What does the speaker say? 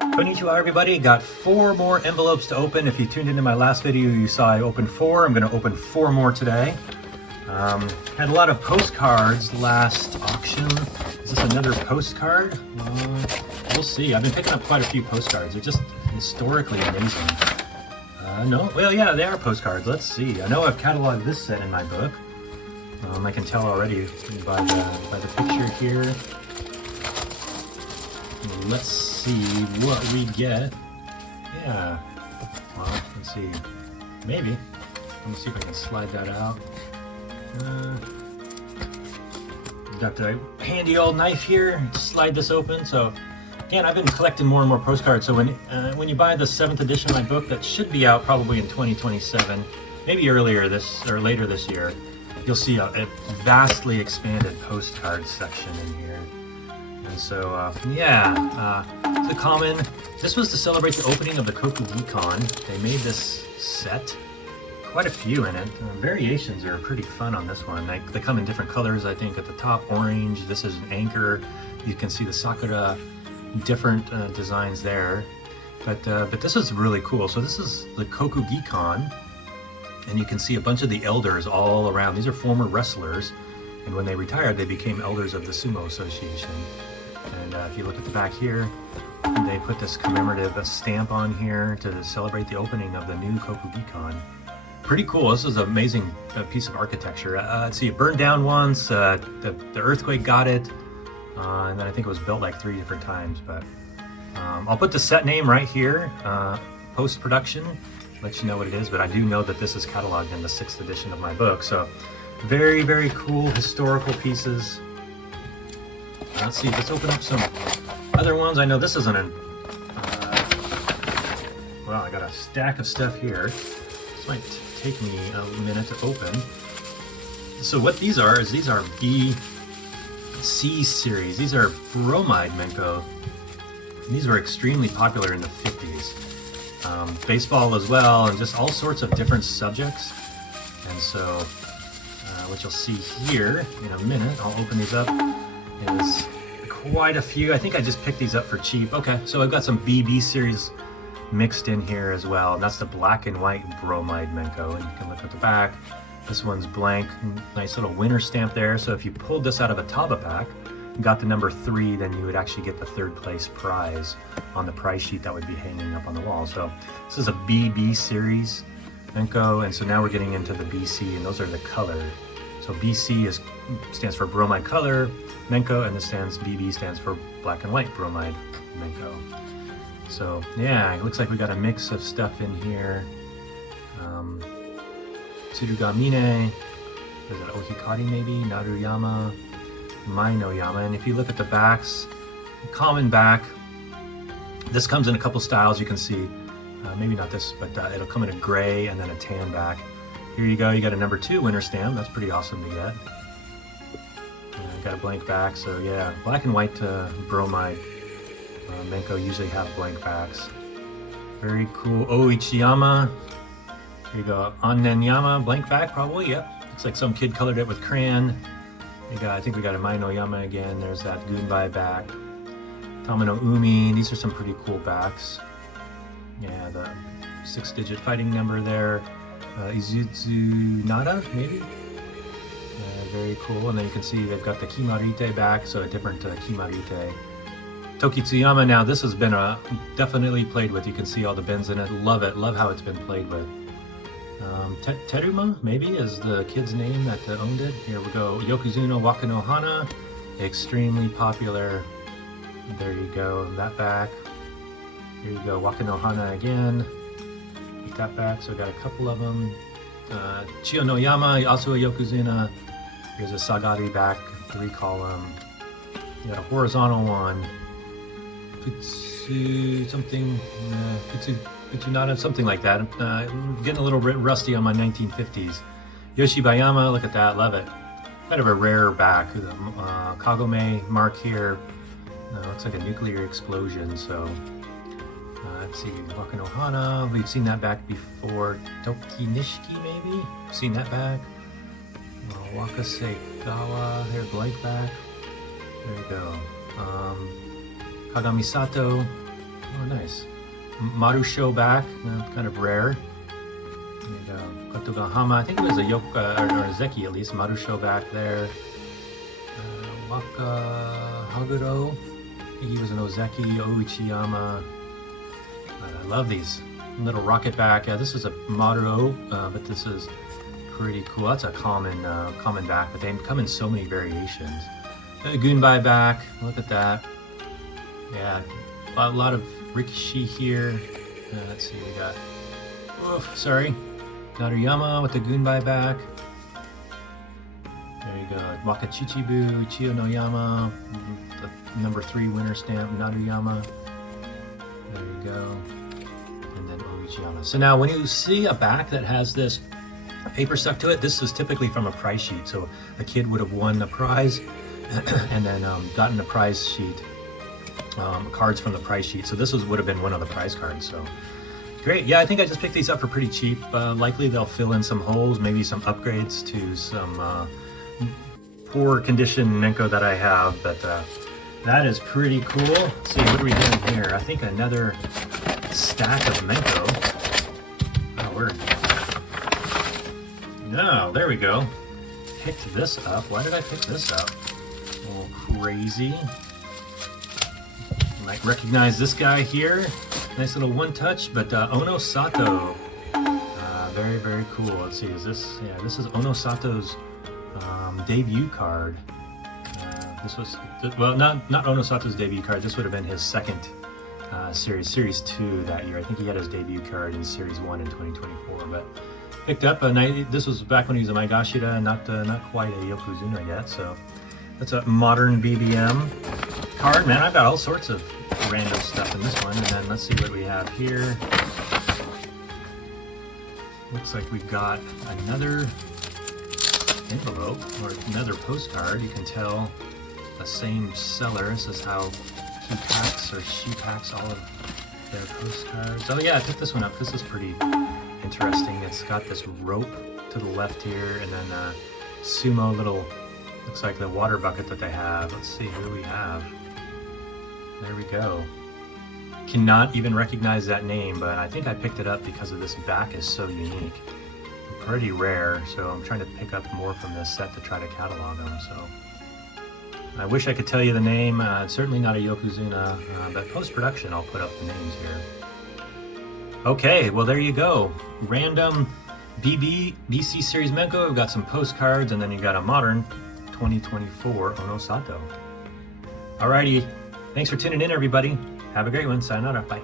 Konnichiwa everybody, got 4 more envelopes to open. If you tuned into my last video, you saw I opened 4. I'm going to open 4 more today. Had a lot of postcards last auction. Is this another postcard? We'll see. I've been picking up quite a few postcards. They're just historically amazing. No, well yeah, they are postcards. Let's see. I know I've cataloged this set in my book. I can tell already by the picture here. Let's see what we get. Yeah. Well, let's see. Maybe. Let me see if I can slide that out. Got the handy old knife here. Slide this open. So, again, I've been collecting more and more postcards. So when you buy the 7th edition of my book, that should be out probably in 2027, maybe later this year, you'll see a vastly expanded postcard section in here. And so, it's a common. This was to celebrate the opening of the Kokugikon. They made this set, quite a few in it. Variations are pretty fun on this one. They come in different colors. I think at the top, orange. This is an anchor. You can see the sakura, different designs there. But this is really cool. So this is the Kokugikon, and you can see a bunch of the elders all around. These are former wrestlers, and when they retired, they became elders of the Sumo Association. And if you look at the back here, they put this commemorative stamp on here to celebrate the opening of the new Kokugikon. Pretty cool. This is an amazing piece of architecture. Let's see, it burned down once, the earthquake got it, and then I think it was built like 3 different times. But I'll put the set name right here, post-production, let you know what it is. But I do know that this is cataloged in the 6th edition of my book. So very, very cool historical pieces. Let's see, let's open up some other ones. I know this isn't an, well, I got a stack of stuff here. This might take me a minute to open. So what these are is these are BC series. These are bromide Menko. And these were extremely popular in the 50s. Baseball as well, and just all sorts of different subjects. And so what you'll see here in a minute, I'll open these up, is quite a few. I think I just picked these up for cheap. Okay, so I've got some BB series mixed in here as well, and that's the black and white bromide Menko. And you can look at the back. This one's blank, nice little winner stamp there. So if you pulled this out of a Taba pack and got the number 3, then you would actually get the 3rd place prize on the prize sheet that would be hanging up on the wall. So this is a BB series Menko, and so now we're getting into the BC, and those are the color. So BC stands for bromide color Menko, and BB stands for black and white bromide Menko. So yeah, it looks like we got a mix of stuff in here. Tsurugamine, is it Ohikari maybe? Naruyama, Mainoyama. And if you look at the backs, common back, this comes in a couple styles. You can see, maybe not this, but it'll come in a gray and then a tan back. Here you go, you got a number 2 winner stamp. That's pretty awesome to get. Got a blank back, so yeah, black and white bromide Menko usually have blank backs. Very cool. Oh, Ichiyama. Here you go. Onnenyama, blank back probably, yep. Looks like some kid colored it with crayon. I think we got a Mainoyama again. There's that Gunbai back. Tamano Umi, these are some pretty cool backs. Yeah, the 6-digit fighting number there. Izutsu Nada, maybe? Very cool. And then you can see they've got the Kimarite back, so a different Kimarite. Tokitsuyama, now this has been definitely played with. You can see all the bends in it. Love it. Love how it's been played with. Teruma, maybe, is the kid's name that owned it. Here we go. Yokozuna Wakanohana, extremely popular. There you go. That back. Here you go. Wakanohana again. Get that back. So I got a couple of them. Chiyonoyama, also a Yokozuna. Here's a Sagari back, 3-column. You got a horizontal one. Futsu something, Futsunada, something like that. Getting a little bit rusty on my 1950s. Yoshibayama, look at that, love it. Kind of a rare back. Kagome mark here. Looks like a nuclear explosion, so. Let's see, Wakanohana, we've seen that back before. Toki Nishiki, maybe? Seen that back. Wakasegawa, Blake back. There you go. Kagami Sato. Oh, nice. Marusho back, kind of rare. There you go. Kotogahama, I think it was a Yoka or a Zeki at least. Marusho back there. Waka Haguro. I think he was an Ozeki. Oichiyama. I love these. Little rocket back. Yeah, this is a Maruo, but this is pretty cool. That's a common back, but they come in so many variations. Gunbai back. Look at that. Yeah, a lot of Rikishi here. Let's see, we got, sorry, Naruyama with the Gunbai back. There you go, Wakachichibu, Chiyo no Yama, the number 3 winner stamp, Naruyama. There you go, and then Oichiyama. So now when you see a back that has this paper stuck to it, this is typically from a prize sheet. So a kid would have won a prize and then gotten a prize sheet. Cards from the prize sheet. So this would have been one of the prize cards. So great. Yeah, I think I just picked these up for pretty cheap. Likely they'll fill in some holes, maybe some upgrades to some poor condition Menko that I have. But that is pretty cool. Let's see, what are we doing here? I think another stack of Menko. Oh, word. No, there we go. Picked this up. Why did I pick this up? A little crazy. Might recognize this guy here. Nice little one touch, but Ono Sato. Very, very cool. Let's see, is this, yeah, this is Ono Sato's debut card. This was, well, not Ono Sato's debut card. This would have been his second Series 2 that year. I think he had his debut card in Series 1 in 2024, but picked up a nice, this was back when he was a Maegashira, not quite a Yokozuna yet, so that's a modern BBM card. Man, I've got all sorts of random stuff in this one. And then let's see what we have here. Looks like we've got another envelope or another postcard. You can tell the same seller. This is how he packs or she packs all of their postcards. Oh yeah, I picked this one up. This is pretty interesting. It's got this rope to the left here, and then Sumo little, looks like the water bucket that they have. Let's see, who do we have? There we go. Cannot even recognize that name, but I think I picked it up because of this back is so unique. Pretty rare, so I'm trying to pick up more from this set to try to catalog them. So I wish I could tell you the name. It's certainly not a Yokozuna, but post-production I'll put up the names here. Okay, well there you go. Random BC Series Menko. We've got some postcards, and then you got a modern 2024 Ono Sato. Alrighty, thanks for tuning in, everybody. Have a great one. Sayonara. Bye.